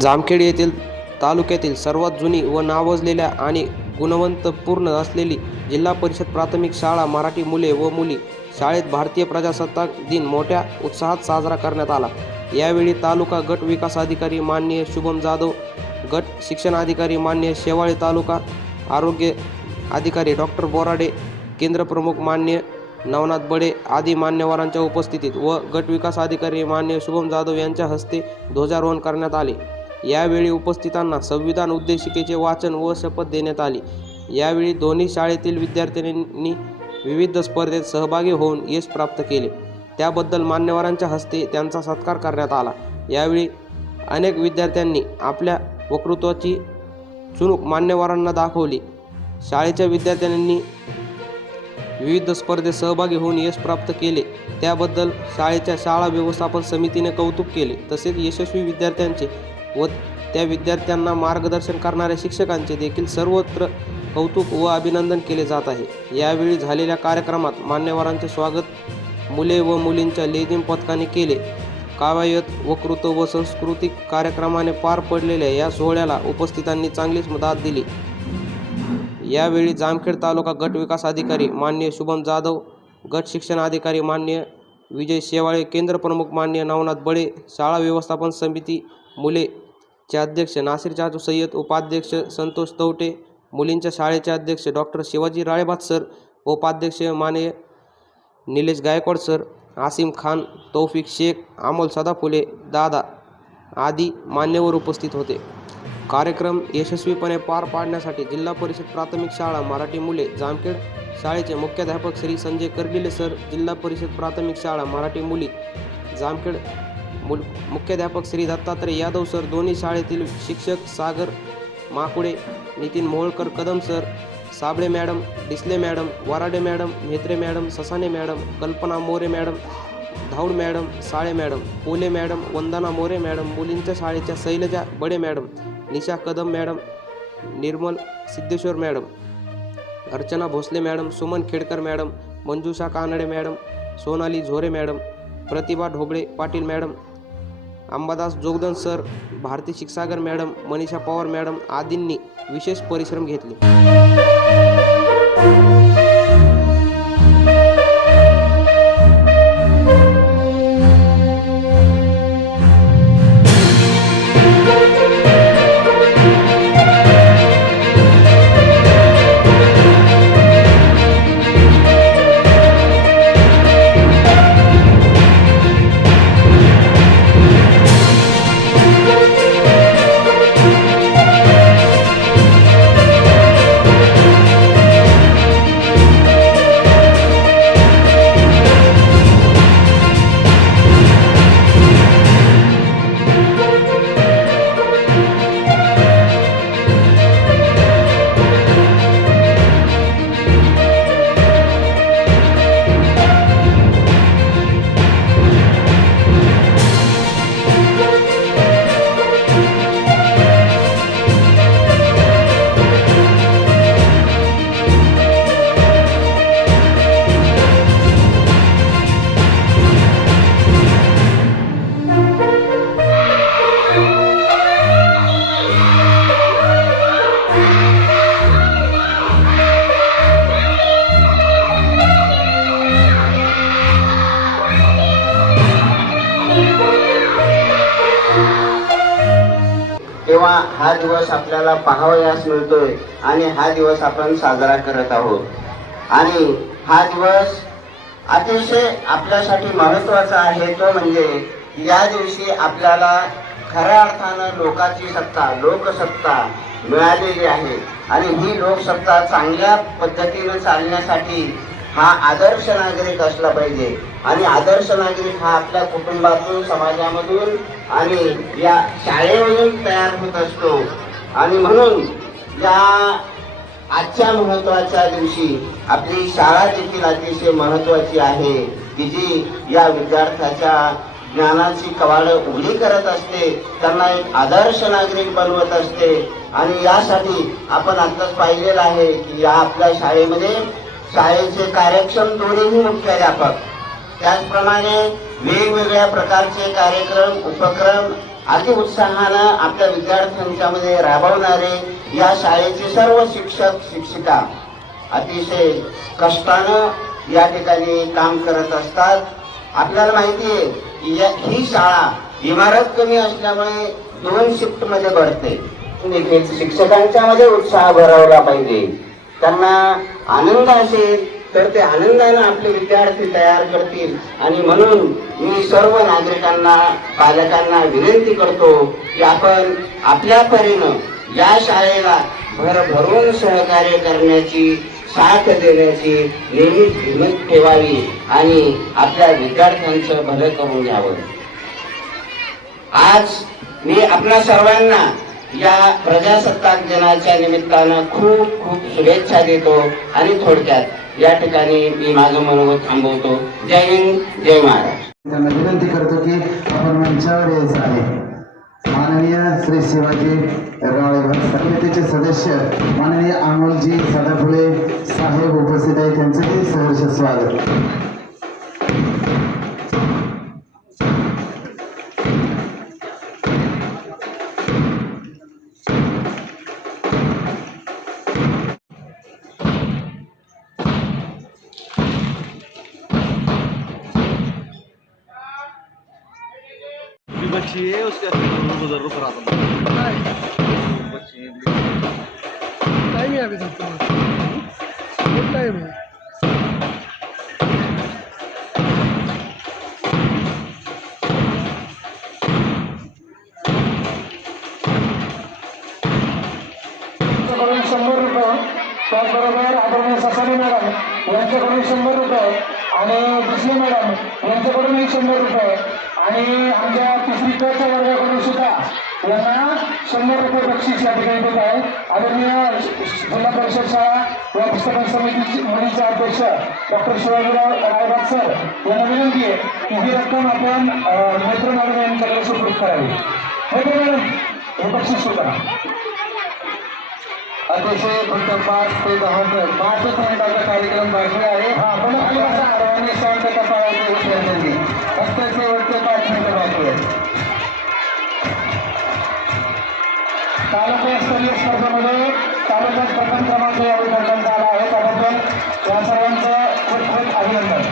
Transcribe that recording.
जामखेड येथील तालुक्यातील सर्वात जुनी व नावजलेल्या आणि गुणवंतपूर्ण असलेली जिल्हा परिषद प्राथमिक शाळा मराठी मुले व मुली शाळेत भारतीय प्रजासत्ताक दिन मोठ्या उत्साहात साजरा करण्यात आला. यावेळी तालुका गट विकास अधिकारी माननीय शुभम जाधव गट शिक्षणाधिकारी मान्य शेवाळे तालुका आरोग्य अधिकारी डॉक्टर बोराडे केंद्रप्रमुख मान्य नवनाथ बडे आदी मान्यवरांच्या उपस्थितीत व गट विकास अधिकारी मान्य शुभम जाधव यांच्या हस्ते ध्वजारोहण करण्यात आले. यावेळी उपस्थितांना संविधान उद्देशिकेचे वाचन व शपथ देण्यात आली. यावेळी दोन्ही शाळेतील विद्यार्थ्यांनी विविध स्पर्धेत सहभागी होऊन यश प्राप्त केले. त्याबद्दल मान्यवरांच्या हस्ते त्यांचा सत्कार करण्यात आला. यावेळी अनेक विद्यार्थ्यांनी आपल्या वक्तृत्वाची चुणूक मान्यवरांना दाखवली. शाळेच्या विद्यार्थ्यांनी विविध स्पर्धेत सहभागी होऊन यश प्राप्त केले. त्याबद्दल शाळेच्या शाळा व्यवस्थापन समितीने कौतुक केले. तसेच यशस्वी विद्यार्थ्यांचे व त्या विद्यार्थ्यांना मार्गदर्शन करणाऱ्या शिक्षकांचे देखील सर्वत्र कौतुक व अभिनंदन केले जात आहे. यावेळी झालेल्या कार्यक्रमात मान्यवरांचे स्वागत मुले व मुलींच्या लेझिम पथकाने केले. कावायत वक्तृत्व व सांस्कृतिक कार्यक्रमाने पार पडलेल्या या सोहळ्याला उपस्थितांनी चांगलीच मदत दिली. यावेळी जामखेड तालुका गट विकास अधिकारी मान्य शुभम जाधव गट शिक्षण अधिकारी मान्य विजय शेवाळे केंद्रप्रमुख मान्य नवनाथ बळे शाळा व्यवस्थापन समिती मुले चे अध्यक्ष नासिर चाचू सय्यद उपाध्यक्ष संतोष तवटे मुलींच्या शाळेचे अध्यक्ष डॉक्टर शिवाजी राळेबात सर उपाध्यक्ष माने निलेश गायकवाड सर आसिम खान तौफिक शेख अमोल सदाफुले दादा आदी मान्यवर उपस्थित होते. कार्यक्रम यशस्वीपणे पार पाडण्यासाठी जिल्हा परिषद प्राथमिक शाळा मराठी मुले जामखेड शाळेचे मुख्याध्यापक श्री संजय कर्डिले सर जिल्हा परिषद प्राथमिक शाळा मराठी मुली जामखेड मुल मुख्याध्यापक श्री दत्तात्रय यादव सर दोन्ही शाळेतील शिक्षक Sagar Makude Nitin Moholkar Kadam sir Sable madam Disale madam Varade madam Mhetre madam Sasane madam Kalpana More madam Dhaud madam Sale madam Pole madam Vandana More madam मुलींच्या शाळेच्या Shailaja Bade madam Nisha Kadam madam Nirmal Siddheshwar madam Archana Bhosale madam Suman Khedkar madam Manjusha Kanade madam Sonali Zore madam Pratibha Dhobale Patil madam Ambadas Jogdan sir Bharati Shikshagar madam Manisha Pawar madam आदींनी विशेष परिश्रम घेतले. तेव्हा हा दिवस आपल्याला पाहावयास मिळतोय आणि हा दिवस आपण साजरा करत आहोत. आणि हा दिवस अतिशय आपल्यासाठी महत्त्वाचा आहे. तो म्हणजे या दिवशी आपल्याला खऱ्या अर्थानं लोकाची सत्ता लोकसत्ता मिळालेली आहे. आणि ही लोकसत्ता चांगल्या पद्धतीनं चालण्यासाठी हा आदर्श नागरिक असला पाहिजे. आणि आदर्श नागरिक हा आपल्या कुटुंबातून समाजामधून आणि या शाळेमधून तयार होत असतो. आणि म्हणून या आजच्या महत्त्वाच्या दिवशी आपली शाळा देखील अतिशय महत्वाची आहे. की जी या विद्यार्थ्याच्या ज्ञानाची कवाड उघडी करत असते. त्यांना एक आदर्श नागरिक बनवत असते. आणि यासाठी आपण आताच पाहिलेलं आहे की या आपल्या शाळेमध्ये शाळेचे कार्यक्षम दोन्ही मुख्याध्यापक. त्याचप्रमाणे वेगवेगळ्या प्रकारचे कार्यक्रम उपक्रम अति उत्साहानं आपल्या विद्यार्थ्यांच्या मध्ये राबवणारे या शाळेचे सर्व शिक्षक शिक्षिका अतिशय कष्टानं या ठिकाणी काम करत असतात. आपल्याला माहिती आहे की या- ही शाळा इमारत कमी असल्यामुळे दोन शिफ्टमध्ये भरते. शिक्षकांच्या मध्ये उत्साह भरवला पाहिजे. त्यांना आनंद असेल तर ते आनंदाने आपले विद्यार्थी तयार करतील. आणि म्हणून मी सर्व नागरिकांना पालकांना विनंती करतो की आपण आपल्या परीनं या शाळेला भरभरून सहकार्य करण्याची साथ देण्याची नेहमीच हिंमत ठेवावी आणि आपल्या विद्यार्थ्यांचं भलं करून घ्यावं. आज मी आपल्या सर्वांना या प्रजासत्ताक दिनाच्या निमित्तानं खूप खूप शुभेच्छा देतो आणि थोडक्यात या ठिकाणी मी माझं मनोगत थांबवतो. जय हिंद जय महाराष्ट्र. त्यांना विनंती करतो की आपण मंचावर यायचं आहे. माननीय श्री शिवाजी राळे समितीचे सदस्य माननीय अमोलजी सदाफुले साहेब उपस्थित आहे त्यांचंही सहर्ष स्वागत. बच्ची है उसके उधर रुक रहा था बच्ची। टाइम है अभी तक बहुत टाइम है शंभर रुपये त्याचबरोबर आदरणीय ससाने मॅडम यांच्याकडून शंभर रुपये आणि दुसरे मॅडम यांच्याकडून एक शंभर रुपये. आणि आमच्या तिसरी कच्या वर्गाकडून सुद्धा यांना शंभर रुपये बक्षीस या ठिकाणी देत आहे आदरणीय जिल्हा परिषद शाळा व्यवस्थापन समितीचे मुलीचे अध्यक्ष डॉक्टर शिवाजीराव रायबाग सर यांना विनंती आहे की ही रक्कम आपण अं, नेत्र मॅडम यांच्याकडे सुपूर्द करावी. नेत्र मॅडम हे बक्षीस सुद्धा. अतिशय फक्त पाच ते दहा मिनिट. पाचच मिनिटाचा कार्यक्रम बाकी आहे. हा पण स्पर्धेमध्ये तालुक्यात प्रथम क्रमांक यावेळी करण्यात आला आहे. त्याबद्दल या सर्वांचं खूप खूप अभिनंदन.